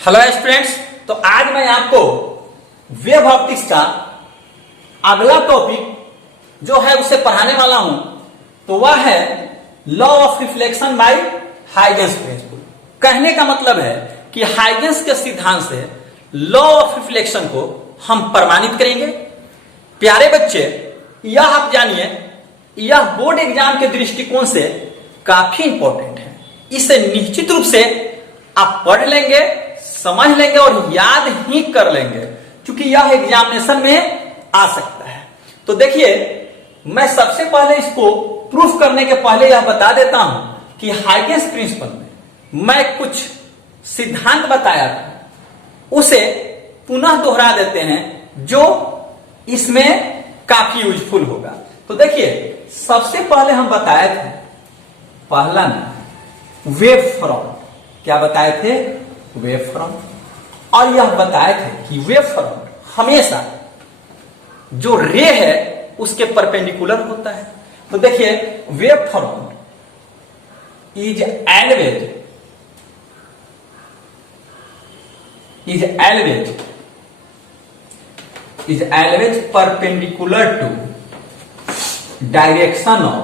Hello students. तो आज मैं आपको वेव ऑप्टिक्स का अगला टॉपिक जो है उसे पढ़ाने वाला हूं। तो वह है law of reflection by Huygens principle. कहने का मतलब है कि हाइजेंस के सिद्धांत से लॉ ऑफ रिफ्लेक्शन को हम प्रमाणित करेंगे। प्यारे बच्चे, यह आप जानिए, यह बोर्ड एग्जाम के दृष्टिकोण से काफी इंपॉर्टेंट है। इसे निश्चित रूप से आप पढ़ लेंगे, समझ लेंगे और याद ही कर लेंगे, क्योंकि यह एग्जामिनेशन में आ सकता है। तो देखिए, मैं सबसे पहले इसको प्रूफ करने के पहले यह बता देता हूं कि हाइजेंस प्रिंसिपल में मैं कुछ सिद्धांत बताया था, उसे पुनः दोहरा देते हैं जो इसमें काफी यूजफुल होगा। तो देखिए, सबसे पहले हम बताए थे, पहला ना वेव फ्रंट। क्या बताए थे? Wave front. और यह बताए थे कि वेव फ्रंट हमेशा जो रे है उसके परपेंडिकुलर होता है। तो देखिए, wave front is always perpendicular to direction of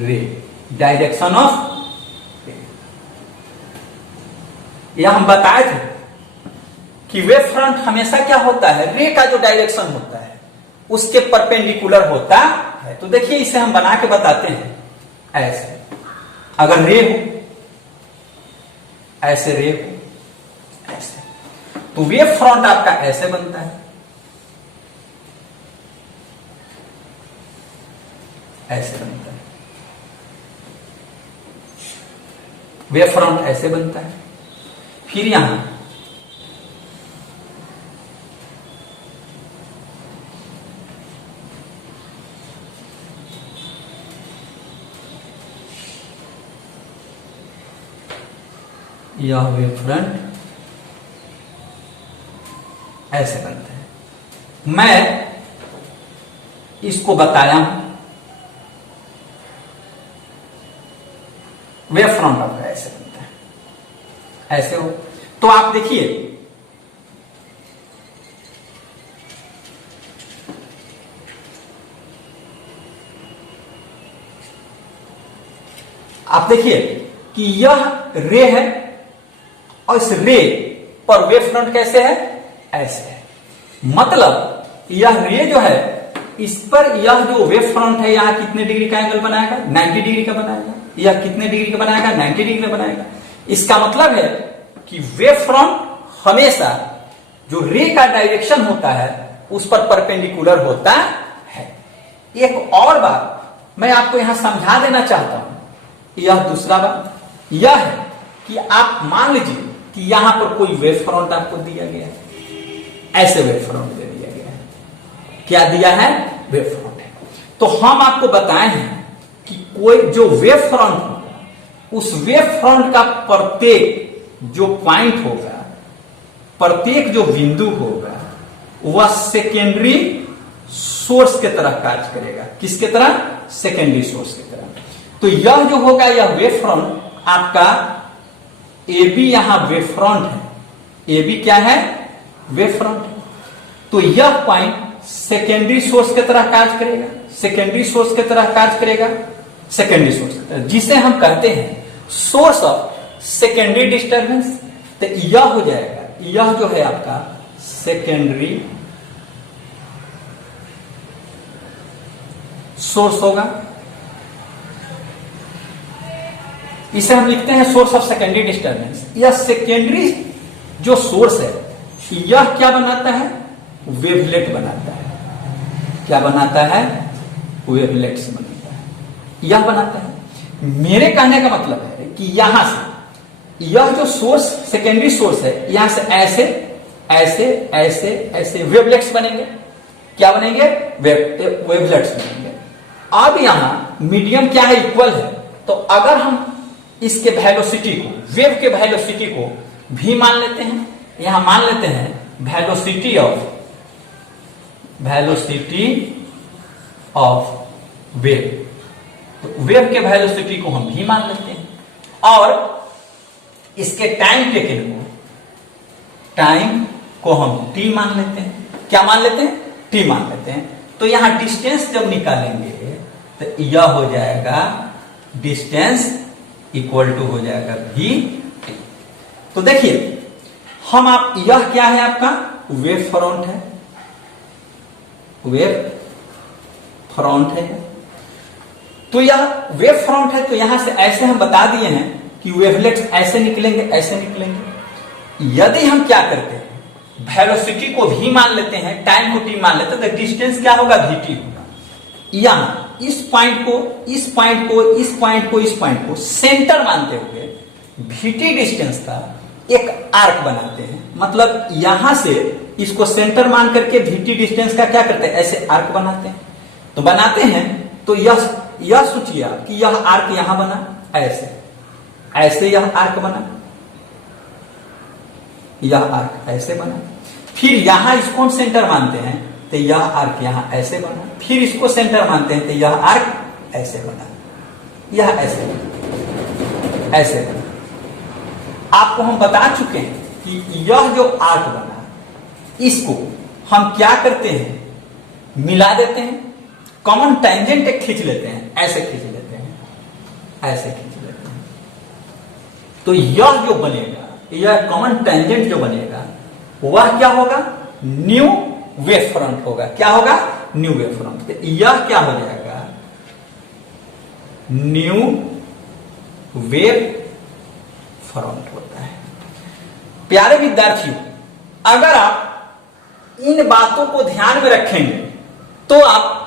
ray। यह हम बताए थे कि वेव फ्रंट हमेशा क्या होता है, रे का जो डायरेक्शन होता है उसके परपेंडिकुलर होता है। तो देखिए, इसे हम बना के बताते हैं ऐसे। अगर रे हो, ऐसे रे हो, ऐसे, तो वेव फ्रंट आपका ऐसे बनता है, ऐसे बनता है। वेव फ्रंट ऐसे बनता है। फिर यहां यह वेव फ्रंट ऐसे बनता है। मैं इसको बताया हूं, वेव फ्रंट आपका ऐसे बनता है, ऐसे हो। तो आप देखिए, कि यह रे है और इस रे पर वेव फ्रंट कैसे है? ऐसे है। मतलब यह रे जो है, इस पर यह जो वेव फ्रंट है, यहां कितने डिग्री का एंगल बनाएगा? 90 डिग्री का बनाएगा। यह कितने डिग्री का बनाएगा? 90 डिग्री का बनाएगा। इसका मतलब है कि वेव फ्रंट हमेशा जो रे का डायरेक्शन होता है उस पर परपेंडिकुलर होता है। एक और बात मैं आपको यहां समझा देना चाहता हूं। यह दूसरा बात यह है कि आप मान लीजिए कि यहां पर कोई वेव फ्रंट आपको दिया गया है, ऐसे वेव फ्रंट दे दिया गया है। क्या दिया है? वेव फ्रंट है। तो हम आपको बताए हैं कि कोई जो वेव फ्रंट होगा, उस वेव फ्रंट का प्रत्येक जो पॉइंट होगा, प्रत्येक जो बिंदु होगा, वह सेकेंडरी सोर्स के तरह कार्य करेगा। किसके तरह? सेकेंडरी सोर्स की तरह। तो यह जो होगा, यह वेव फ्रंट आपका ए बी, यहां वेव फ्रंट है। ए बी क्या है? वेव फ्रंट है। तो यह पॉइंट सेकेंडरी सोर्स की तरह कार्य करेगा, सेकेंडरी सोर्स की तरह कार्य करेगा, सेकेंडरी सोर्स की तरह, जिसे हम कहते हैं सोर्स ऑफ सेकेंडरी डिस्टर्बेंस। तो यह हो जाएगा, यह जो है आपका सेकेंडरी सोर्स होगा। इसे हम लिखते हैं सोर्स ऑफ सेकेंडरी डिस्टर्बेंस। यह सेकेंडरी जो सोर्स है, यह क्या बनाता है? वेवलेट बनाता है। क्या बनाता है? वेवलेट्स बनाता है। यह बनाता है। मेरे कहने का मतलब है कि यहां से यह जो सोर्स, सेकेंडरी सोर्स है, यहां से ऐसे ऐसे ऐसे ऐसे वेवलेट्स बनेंगे। क्या बनेंगे? वेवलेट्स बनेंगे। अब यहां मीडियम क्या है? इक्वल है। तो अगर हम इसके वेलोसिटी को, वेव के वेलोसिटी को भी मान लेते हैं, यहां मान लेते हैं वेलोसिटी ऑफ वेव। तो वेव के वेलोसिटी को हम v मान लेते हैं, और इसके टाइम टेकन को हम t मान लेते हैं। क्या मान लेते हैं? t मान लेते हैं। तो यहां डिस्टेंस जब निकालेंगे तो यह हो जाएगा डिस्टेंस इक्वल टू हो जाएगा v t। तो देखिए यह क्या है? आपका वेव फ्रंट है, वेव फ्रंट है। तो यह वेव फ्रंट है, तो यहां से ऐसे हम बता दिए हैं कि वेवलेट्स ऐसे निकलेंगे, ऐसे निकलेंगे। यदि हम क्या करते हैं, वेलोसिटी को v मान लेते हैं, टाइम को t मान लेते हैं, तो डिस्टेंस क्या होगा? vt होगा। यहां इस पॉइंट को, इस पॉइंट को, इस पॉइंट को, इस पॉइंट को सेंटर मानते हुए vt डिस्टेंस का एक आर्क बनाते हैं। मतलब यहां से इसको सेंटर मान करके vt डिस्टेंस का क्या करते हैं? ऐसे आर्क बनाते हैं। तो बनाते हैं तो यह सोचिए कि यह आर्क यहां बना, ऐसे ऐसे यह आर्क बना, यह आर्क ऐसे बना। फिर यहां इसको हम सेंटर मानते हैं तो यह आर्क यहां ऐसे बना। फिर इसको सेंटर मानते हैं तो यह आर्क ऐसे बना, यह ऐसे बना, ऐसे बना। आपको हम बता चुके हैं कि यह जो आर्क बना, इसको हम क्या करते हैं? मिला देते हैं, कॉमन टेंजेंट एक खींच लेते हैं, ऐसे खींच लेते हैं, ऐसे खींच लेते हैं। तो यह जो बनेगा, यह कॉमन टेंजेंट जो बनेगा वह क्या होगा? न्यू वेव फ्रंट होगा। क्या होगा? New wave front. तो यह क्या हो जाएगा? न्यू वेव फ्रंट होता है। प्यारे विद्यार्थियों, अगर आप इन बातों को ध्यान में रखेंगे तो आप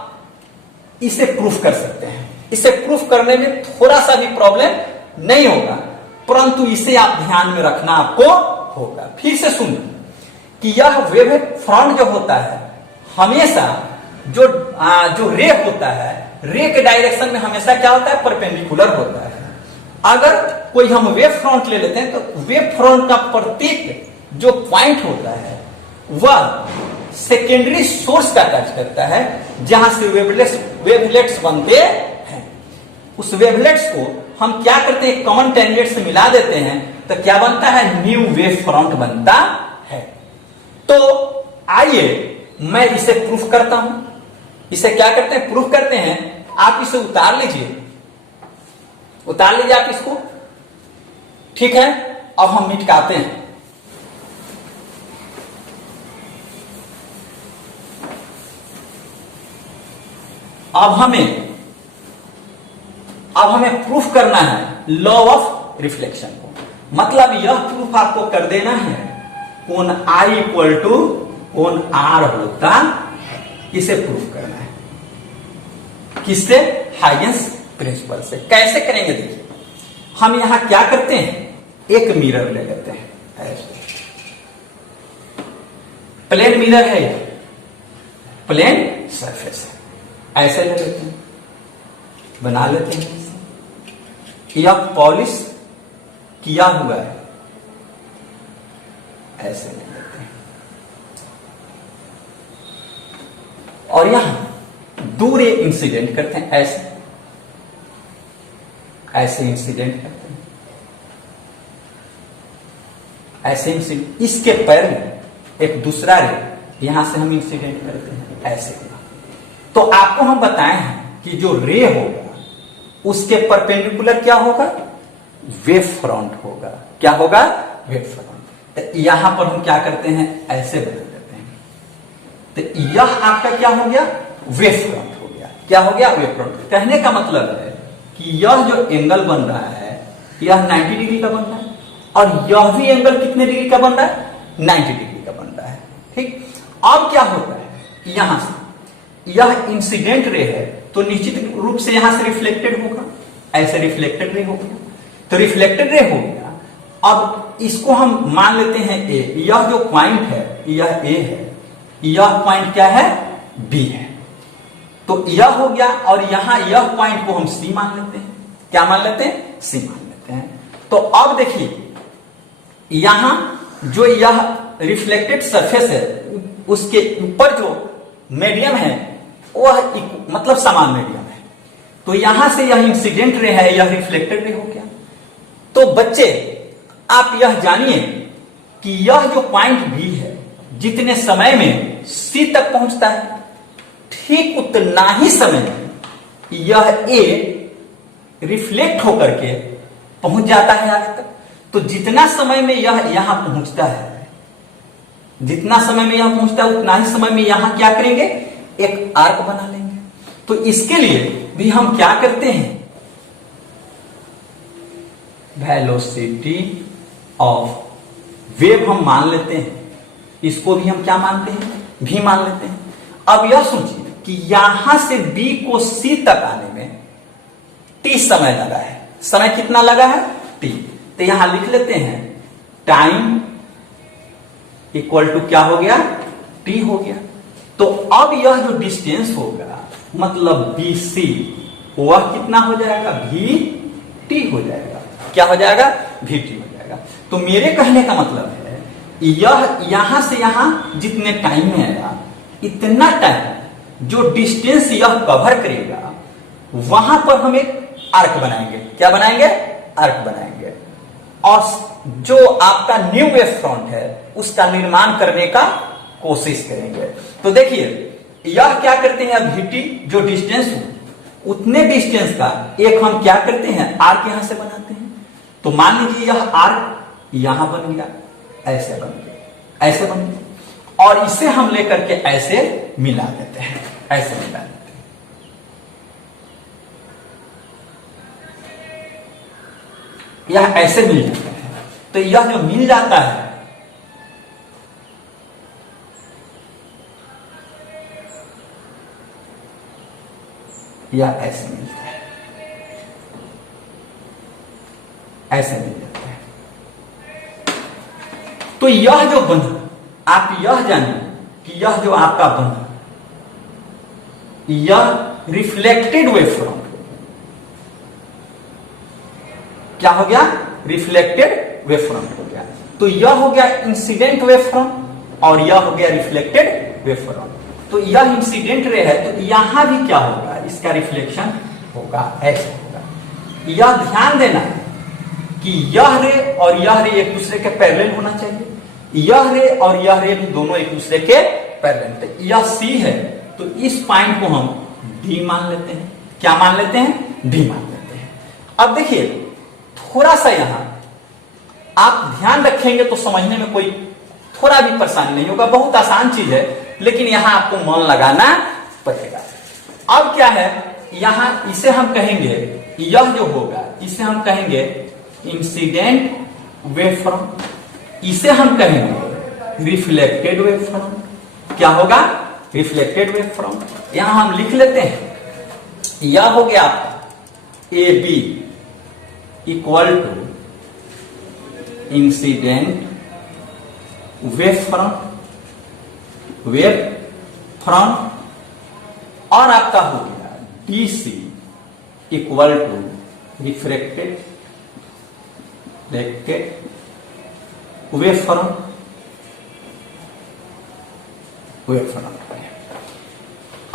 इसे प्रूफ कर सकते हैं। इसे प्रूफ करने में थोड़ा सा भी प्रॉब्लम नहीं होगा, परंतु इसे आप ध्यान में रखना आपको होगा। फिर से सुनिए कि यह वेव फ्रंट जो होता है, हमेशा जो रे होता है, रे के डायरेक्शन में हमेशा क्या होता है? परपेंडिकुलर होता है। अगर कोई हम वेव फ्रंट ले लेते हैं तो वेव फ्रंट का प्रत्येक जो पॉइंट होता है वह सेकेंडरी सोर्स का टच करता है, जहां से वेवलेट्स बनते हैं। उस वेवलेट्स को हम क्या करते हैं? कॉमन टेंजेंट से मिला देते हैं, तो क्या बनता है? न्यू वेव फ्रंट बनता है। तो आइए मैं इसे प्रूफ करता हूं। इसे क्या करते हैं? प्रूफ करते हैं। आप इसे उतार लीजिए, उतार लीजिए आप इसको, ठीक है। अब हम मिटकाते हैं। अब हमें प्रूफ करना है लॉ ऑफ रिफ्लेक्शन को। मतलब यह प्रूफ आपको कर देना है कोण I इक्वल टू कोण R होता है। इसे प्रूफ करना है किससे? हाइगेंस प्रिंसिपल से। कैसे करेंगे? देखिए, हम यहां क्या करते हैं? एक मिरर ले लेते हैं, ऐसे प्लेन मिरर है, प्लेन सरफेस है, ऐसे ले लेते हैं, बना लेते हैं। यह पॉलिश किया हुआ है, ऐसे ले लेते हैं। और यहां दूर इंसिडेंट करते हैं, ऐसे ऐसे इंसिडेंट करते हैं, ऐसे इंसिडेंट। इसके पैर में एक दूसरा रे यहां से हम इंसिडेंट करते हैं, ऐसे। तो आपको हम बताए हैं कि जो रे होगा उसके परपेंडिकुलर क्या होगा? वेव फ्रंट होगा। क्या होगा? Wave front. यहां पर हम क्या करते हैं? ऐसे बदल देते हैं। तो यह आपका क्या हो गया? वेव फ्रंट हो गया। क्या हो गया? Wave front. कहने का मतलब है कि यह जो एंगल बन रहा है यह 90 डिग्री का बन रहा है, और यह भी एंगल कितने डिग्री का बन रहा है? 90 डिग्री का बन रहा है। ठीक। अब क्या होता है? यहां से यह इंसिडेंट रे है, तो निश्चित रूप से यहां से रिफ्लेक्टेड होगा, ऐसे रिफ्लेक्टेड रे हो गया। तो रिफ्लेक्टेड रे हो गया। अब इसको हम मान लेते हैं ए। यह जो पॉइंट है यह ए है, यह पॉइंट क्या है? बी है। तो यह हो गया, और यहां यह पॉइंट को हम सी मान लेते हैं। क्या मान लेते हैं? सी मान लेते हैं। तो अब देखिए, यहां जो यह रिफ्लेक्टेड सरफेस है उसके ऊपर जो मीडियम है वह मतलब समान मीडियम है। तो यहां से यह इंसिडेंट रे है, यह रिफ्लेक्टेड रे हो गया। तो बच्चे आप यह जानिए कि यह जो पॉइंट बी है जितने समय में सी तक पहुंचता है, ठीक उतना ही समय में यह ए रिफ्लेक्ट होकर के पहुंच जाता है आगे तक। तो जितना समय में यह यहां पहुंचता है, जितना समय में यहां पहुंचता है उतना ही समय में यहां क्या करेंगे, एक आर्क बना लेंगे। तो इसके लिए भी हम क्या करते हैं, वेलोसिटी ऑफ वेव हम मान लेते हैं, इसको भी हम क्या मानते हैं, भी मान लेते हैं। अब यह सोचिए कि यहां से बी को सी तक आने में टी समय लगा है। समय कितना लगा है, टी। तो यहां लिख लेते हैं टाइम इक्वल टू क्या हो गया, टी हो गया। तो अब यह जो डिस्टेंस होगा मतलब बी सी, वह कितना हो जाएगा, भी टी हो जाएगा। क्या हो जाएगा, भी टी हो जाएगा। तो मेरे कहने का मतलब है यह यहां से यहां जितने टाइम में आएगा, इतना टाइम जो डिस्टेंस यह कवर करेगा, वहां पर हम एक आर्क बनाएंगे। क्या बनाएंगे, आर्क बनाएंगे। और जो आपका न्यू वेव फ्रंट है उसका निर्माण करने का कोशिश करेंगे। तो देखिए यह क्या करते हैं, वीटी जो डिस्टेंस हो उतने डिस्टेंस का एक हम क्या करते हैं, आर्क यहां से बनाते हैं। तो मान लीजिए यह आर्क यहां बन गया, ऐसे बन गया, ऐसे बन गया, और इसे हम लेकर के ऐसे मिला देते हैं, ऐसे मिला देते हैं। यह ऐसे मिल जाता है। तो यह जो मिल जाता है, यह ऐसे मिलता है, ऐसे मिल जाता है। तो यह जो बंधा, आप यह जानिए कि यह जो आपका बंधा, यह रिफ्लेक्टेड वेव फ्रंट क्या हो गया, रिफ्लेक्टेड वेव फ्रंट हो गया। तो यह हो गया इंसिडेंट वेव फ्रंट और यह हो गया रिफ्लेक्टेड वेव फ्रंट। तो यह इंसिडेंट रे है, तो यहां भी क्या होगा, इसका रिफ्लेक्शन होगा, ऐसे होगा। यह ध्यान देना है कि यह रे और यह रे एक दूसरे के पैरेलल होना चाहिए। यह रे और यह रे भी दोनों एक दूसरे के पैरेलल। तो यह सी है, तो इस पॉइंट को हम डी मान लेते हैं। क्या मान लेते हैं, डी मान लेते हैं। अब देखिए थोड़ा सा यहां आप ध्यान रखेंगे तो समझने में कोई थोड़ा भी परेशानी नहीं होगा, बहुत आसान चीज है, लेकिन यहां आपको मन लगाना पड़ेगा। अब क्या है, यहां इसे हम कहेंगे, यह जो होगा इसे हम कहेंगे इंसिडेंट वेव फ्रंट, इसे हम कहेंगे रिफ्लेक्टेड वेव फ्रंट। क्या होगा, रिफ्लेक्टेड वेव फ्रंट। यहां हम लिख लेते हैं, यह हो गया आपका A B equal to incident wave front, wave front, और आपका हो गया D C equal to reflected wave front, wave front.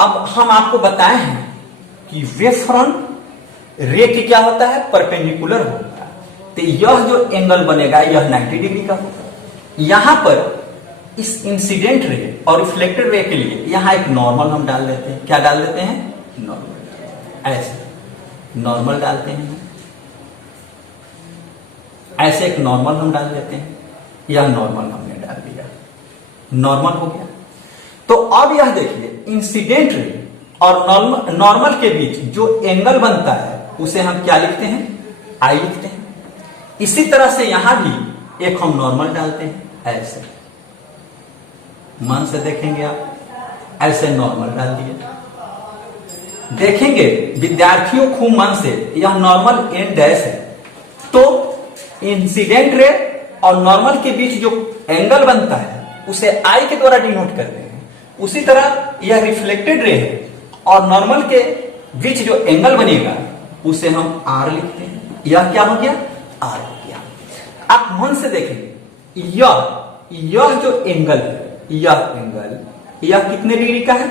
अब हम आपको बताए हैं कि वेव फ्रंट रे की क्या होता है, परपेंडिकुलर होता है। तो यह जो एंगल बनेगा यह 90 डिग्री का होगा। यहां पर इस इंसिडेंट रे और रिफ्लेक्टेड रे के लिए यहां एक नॉर्मल हम डाल देते हैं। क्या डाल देते हैं, नॉर्मल। ऐसे नॉर्मल डालते हैं, ऐसे एक नॉर्मल हम डाल देते हैं। यह नॉर्मल हमने डाल दिया, नॉर्मल हो गया। तो अब यह देखिए इंसिडेंट रे और नॉर्मल के बीच जो एंगल बनता है उसे हम क्या लिखते हैं, आई लिखते हैं। इसी तरह से यहां भी एक हम नॉर्मल डालते हैं, ऐसे मन से देखेंगे आप, ऐसे नॉर्मल डाल दिए। देखेंगे विद्यार्थियों खूब मन से, यह नॉर्मल एंड डैश है। तो इंसिडेंट रे और नॉर्मल के बीच जो एंगल बनता है उसे आई के द्वारा डिनोट करते हैं। उसी तरह यह रिफ्लेक्टेड रे है और नॉर्मल के बीच जो एंगल बनेगा उसे हम आर लिखते हैं। यह क्या हो गया, आर हो गया। आप मन से देखेंगे, यह जो एंगल है, यह एंगल यह कितने डिग्री का है,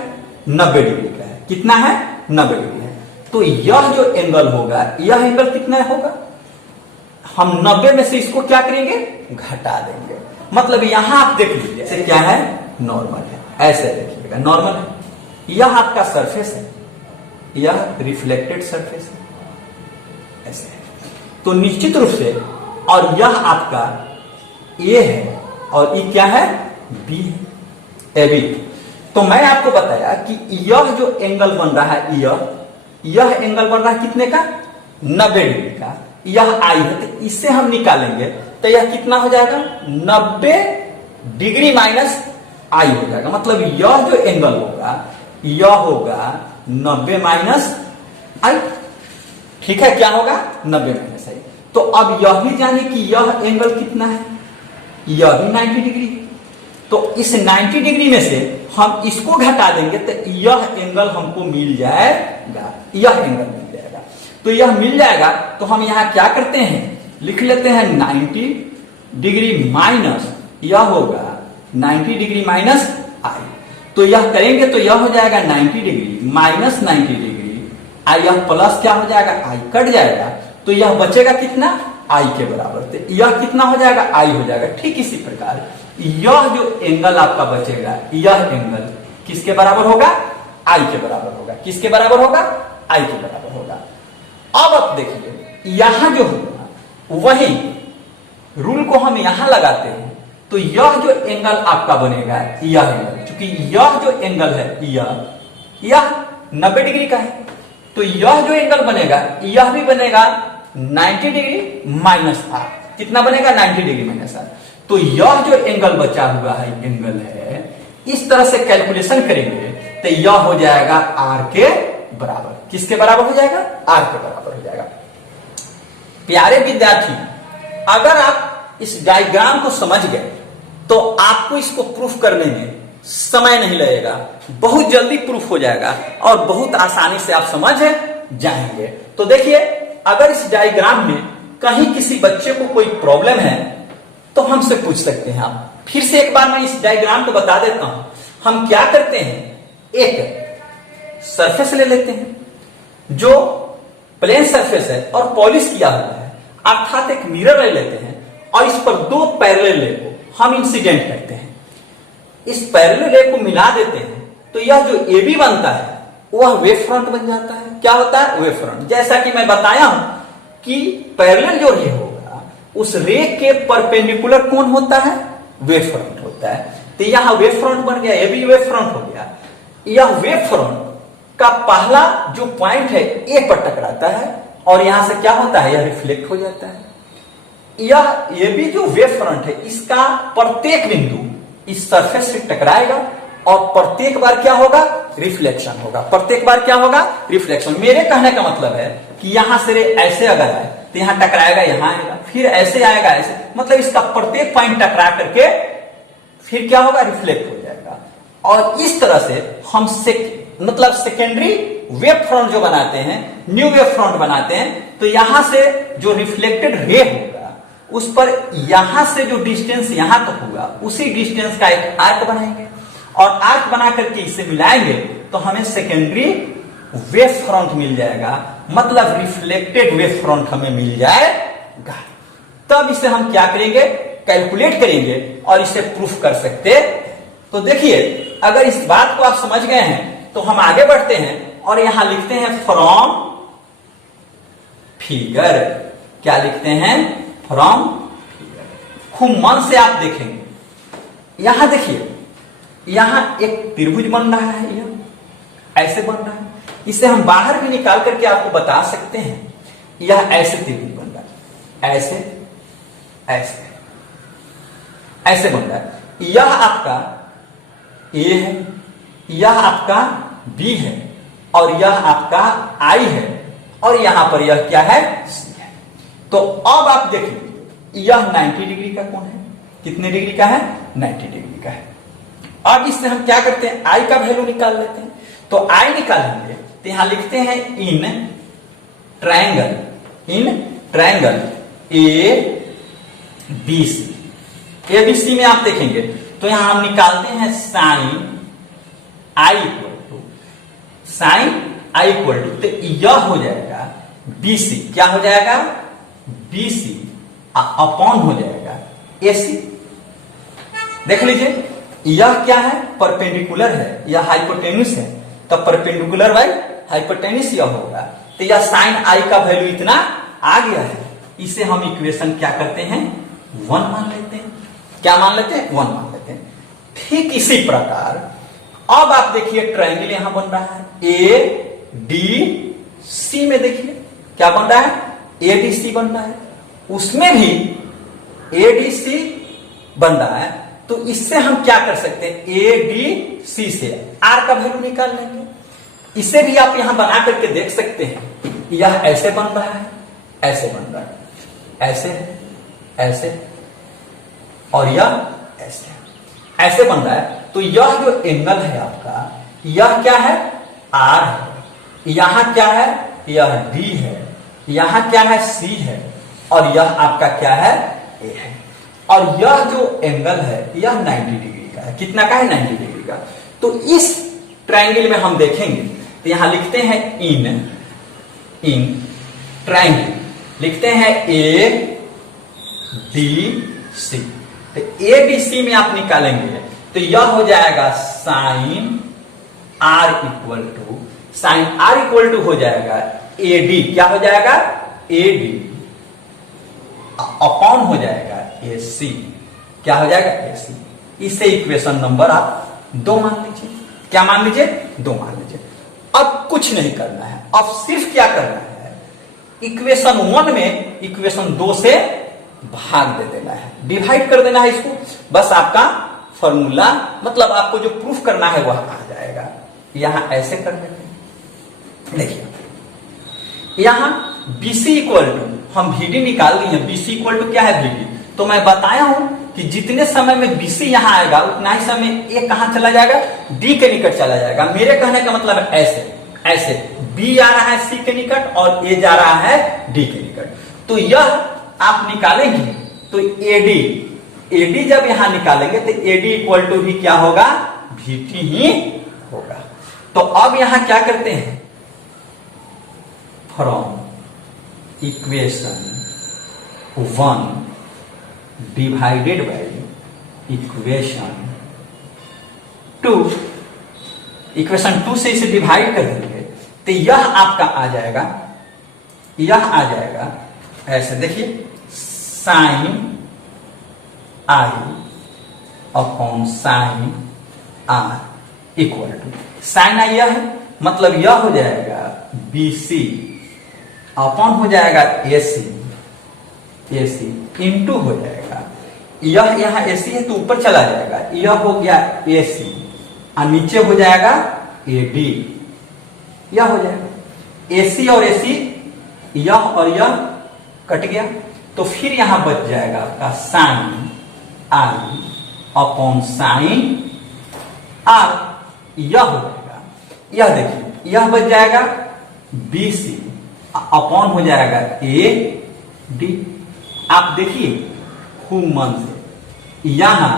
90 डिग्री का है। कितना है, 90 डिग्री है। तो यह जो एंगल होगा, यह एंगल कितना होगा, हम 90 में से इसको क्या करेंगे, घटा देंगे। मतलब यहां आप देख लीजिए, ऐसे क्या है, नॉर्मल है, ऐसे देखिएगा नॉर्मल है। यह आपका सरफेस है, यह रिफ्लेक्टेड सरफेस है, ऐसे है। तो निश्चित रूप से, और यह आपका ए है और ये क्या है, बी है, ए बी। तो मैं आपको बताया कि यह जो एंगल बन रहा है, यह एंगल बन रहा है कितने का, 90 डिग्री का। यह आई है, तो इससे हम निकालेंगे तो यह कितना हो जाएगा, 90 डिग्री माइनस आई हो जाएगा। मतलब यह जो एंगल होगा, यह होगा 90 माइनस आई। ठीक है, क्या होगा, 90 माइनस आई। तो अब यह भी जाने कि यह एंगल कितना है, यह भी 90 डिग्री। तो इस 90 डिग्री में से हम इसको घटा देंगे तो यह एंगल हमको मिल जाएगा, यह एंगल मिल जाएगा। तो यह मिल जाएगा, तो हम यहां क्या करते हैं, लिख लेते हैं 90 डिग्री माइनस, यह होगा 90 डिग्री माइनस आई। तो यह करेंगे तो यह हो जाएगा 90 डिग्री माइनस 90 डिग्री आई, यह प्लस क्या हो जाएगा, आई कट जाएगा। तो यह बचेगा कितना, आई के बराबर। तो यह कितना हो जाएगा, आई हो जाएगा। ठीक इसी प्रकार यह जो एंगल आपका बचेगा, यह एंगल किसके बराबर होगा, आई के बराबर होगा। किसके बराबर होगा, आई के बराबर होगा। अब आप देखिए, यहां जो होगा वही रूल को हम यहां लगाते हैं, तो यह जो एंगल आपका बनेगा, यह एंगल, क्योंकि यह जो एंगल है, यह 90 डिग्री का है, तो यह जो एंगल बनेगा, यह भी बनेगा 90 डिग्री माइनस आर। कितना बनेगा, 90 डिग्री माइनस आर। तो यह जो एंगल बचा हुआ है, एंगल है, इस तरह से कैलकुलेशन करेंगे तो यह हो जाएगा आर के बराबर। किसके बराबर हो जाएगा, आर के बराबर हो जाएगा। प्यारे विद्यार्थी, अगर आप इस डायग्राम को समझ गए तो आपको इसको प्रूफ करने में समय नहीं लगेगा, बहुत जल्दी प्रूफ हो जाएगा और बहुत आसानी से आप समझ जाएंगे। तो देखिए, अगर इस डायग्राम में कहीं किसी बच्चे को कोई प्रॉब्लम है तो हमसे पूछ सकते हैं आप। फिर से एक बार मैं इस डायग्राम को बता देता हूं। हम क्या करते हैं, एक सरफेस ले लेते हैं जो प्लेन सरफेस है और पॉलिश किया हुआ है, अर्थात एक मिरर ले लेते हैं और इस पर दो पैरेलल रे को हम इंसिडेंट करते हैं। इस पैरेलल रे को मिला देते हैं तो यह जो ए बी बनता है वह वेव फ्रंट बन जाता है। क्या होता है, वेव फ्रंट। जैसा कि मैं बताया हूं कि पैरेलल जो रे होगा उस रे के परपेंडिकुलर कौन होता है, वेव फ्रंट होता है। तो यहां वेव फ्रंट बन गया, ये भी वेव फ्रंट हो गया। यह वेव फ्रंट का पहला जो पॉइंट है ए पर टकराता है और यहां से क्या होता है, यह रिफ्लेक्ट हो जाता है। यह ये भी जो वेव फ्रंट है, इसका प्रत्येक बिंदु इस सरफेस से टकराएगा और प्रत्येक बार क्या होगा, रिफ्लेक्शन होगा। प्रत्येक बार क्या होगा, रिफ्लेक्शन। मेरे कहने का मतलब है कि यहां से रे ऐसे अगर आए तो यहां टकराएगा, यहां आएगा, फिर ऐसे आएगा, ऐसे, मतलब इसका प्रत्येक पॉइंट टकरा करके फिर क्या होगा, रिफ्लेक्ट हो जाएगा। और इस तरह से हम मतलब सेकेंडरी वेव फ्रंट जो बनाते हैं, न्यू वेव फ्रंट बनाते हैं। तो यहां से जो रिफ्लेक्टेड रे होगा उस पर यहां से जो डिस्टेंस यहां तक होगा उसी डिस्टेंस का एक आर्क बनाएंगे और आर्क बना करके इसे मिलाएंगे तो हमें सेकेंडरी वेव फ्रंट मिल जाएगा। मतलब रिफ्लेक्टेड वेव फ्रंट हमें मिल जाएगा। तब इसे हम क्या करेंगे, कैलकुलेट करेंगे और इसे प्रूफ कर सकते। तो देखिए, अगर इस बात को आप समझ गए हैं तो हम आगे बढ़ते हैं और यहां लिखते हैं फ्रॉम फिगर। क्या लिखते हैं, फ्रॉम फिगर। खूब मन से आप देखेंगे। यहां देखिए, यहां एक त्रिभुज बन रहा है, यह ऐसे बन रहा है। इसे हम बाहर भी निकाल करके आपको बता सकते हैं। यह ऐसे त्रिभुज बन रहा है, ऐसे ऐसे ऐसे बन रहा है। यह आपका ए है, यह आपका बी है और यह आपका आई है और यहां पर यह क्या है, सी है। तो अब आप देखिए, यह 90 डिग्री का कोण है। कितने डिग्री का है, 90 डिग्री का है। अब इससे हम क्या करते हैं, आई का वैल्यू निकाल लेते हैं। तो आई निकालेंगे तो यहां लिखते हैं in triangle A B C. A B C में आप देखेंगे तो यहां हम निकालते हैं sine I equal to sine I equal to, तो यह हो जाएगा BC, क्या हो जाएगा BC अपॉन हो जाएगा AC। देख लीजिए यह क्या है, परपेंडिकुलर है, यह हाइपोटेन्यूस है, तो परपेंडिकुलर बाई हाइपोटेन्यूस यह होगा, तो यह साइन आई का वैल्यू इतना आ गया है। इसे हम इक्वेशन क्या करते हैं 1 मान लेते हैं। क्या मान लेते हैं 1 मान लेते हैं। ठीक इसी प्रकार अब आप देखिए ट्रायंगल यहां बन रहा है ADC में, देखिए क्या बन रहा है ADC बन रहा है, उसमें भी ADC बन रहा है। तो इससे हम क्या कर सकते हैं ADC से R का वैल्यू निकाल लेंगे। इसे भी आप यहां बना करके देख सकते हैं, यह ऐसे बन रहा है, ऐसे बन रहा है, ऐसे ऐसे और यह ऐसे ऐसे बन रहा है। तो यह जो एंगल है आपका, यह क्या है R है, यहां क्या है यह D है, यहां क्या है C है, और यह आपका क्या है A है। और यह जो एंगल है यह 90 डिग्री का है। कितना का है 90 डिग्री का। तो इस ट्रायंगल में हम देखेंगे तो यहां लिखते हैं इन ट्रायंगल, लिखते हैं ADC। तो ADC में आप निकालेंगे तो यह हो जाएगा साइन R इक्वल टू हो जाएगा AD, क्या हो जाएगा AD अपॉन हो जाएगा AC, क्या हो जाएगा AC। इसे इक्वेशन नंबर आप 2 मान लीजिए। क्या मान लीजिए 2 मान लीजिए। अब कुछ नहीं करना है, अब सिर्फ क्या करना है इक्वेशन 1 में इक्वेशन 2 से भाग दे देना है, डिवाइड कर देना है इसको। बस आपका फॉर्मूला मतलब आपको जो प्रूफ करना है वह आ जाएगा। यहां ऐसे कर देते हैं, देखिए यहां BC इक्वल टू हम VD निकाल लिए हैं। BC इक्वल टू क्या है VD, तो मैं बताया हूं कि जितने समय में BC यहां आएगा उतना ही समय A कहां चला जाएगा D के निकट चला जाएगा। मेरे कहने का मतलब है ऐसे ऐसे B आ रहा है C के निकट और A जा रहा है D के निकट। तो यह आप निकालेंगे तो AD जब यहां निकालेंगे तो AD इक्वल टू भी क्या होगा VT ही होगा। तो अब यहां क्या करते हैं from equation 1 divided by equation 2, equation 2 से इसे डिवाइड कर देंगे तो यह आपका आ जाएगा, यह आ जाएगा ऐसे। देखिए sine I upon sine R equal to sine I यह है, मतलब यह हो जाएगा BC अपॉन हो जाएगा AC इंटू हो जाएगा यह, यहाँ AC है तो ऊपर चला जाएगा, यह हो गया AC और नीचे हो जाएगा AD, यह हो जाएगा AC और AC, यह और यह कट गया। तो फिर यहां बच जाएगा आपका sign I upon sine R, यह हो जाएगा, यह देखिए यह बच जाएगा BC अपॉन हो जाएगा AD। आप देखिए खूब मन से यहां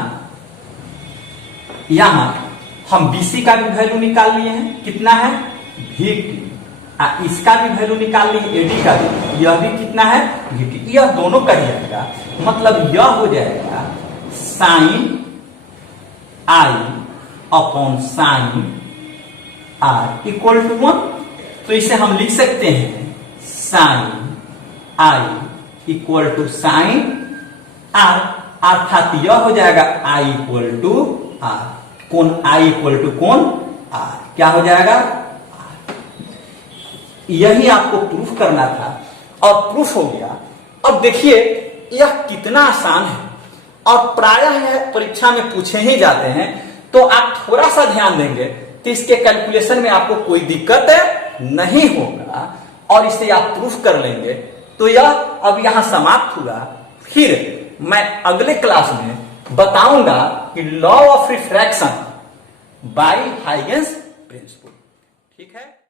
हम BC का भी वैल्यू निकाल लिए हैं, कितना है VT, इसका भी वैल्यू निकाल लिए AD का भी, यह भी कितना है VT, यह दोनों कट जाएगा। मतलब यह हो जाएगा sine I upon sine R equal to 1। तो इसे हम लिख सकते हैं sine I equal to sine R, अर्थात यह हो जाएगा I इक्वल टू R, कोण I इक्वल टू कोण R, क्या हो जाएगा R। यही आपको प्रूफ करना था और प्रूफ हो गया। अब देखिए यह कितना आसान है और प्रायः यह परीक्षा में पूछे ही जाते हैं, तो आप थोड़ा सा ध्यान देंगे तो इसके कैलकुलेशन में आपको कोई दिक्कत नहीं होगा और इसे आप प्रूफ कर लेंगे। तो यह अब यहां समाप्त हुआ। फिर मैं अगले क्लास में बताऊंगा कि law of refraction by Huygens principle. ठीक है।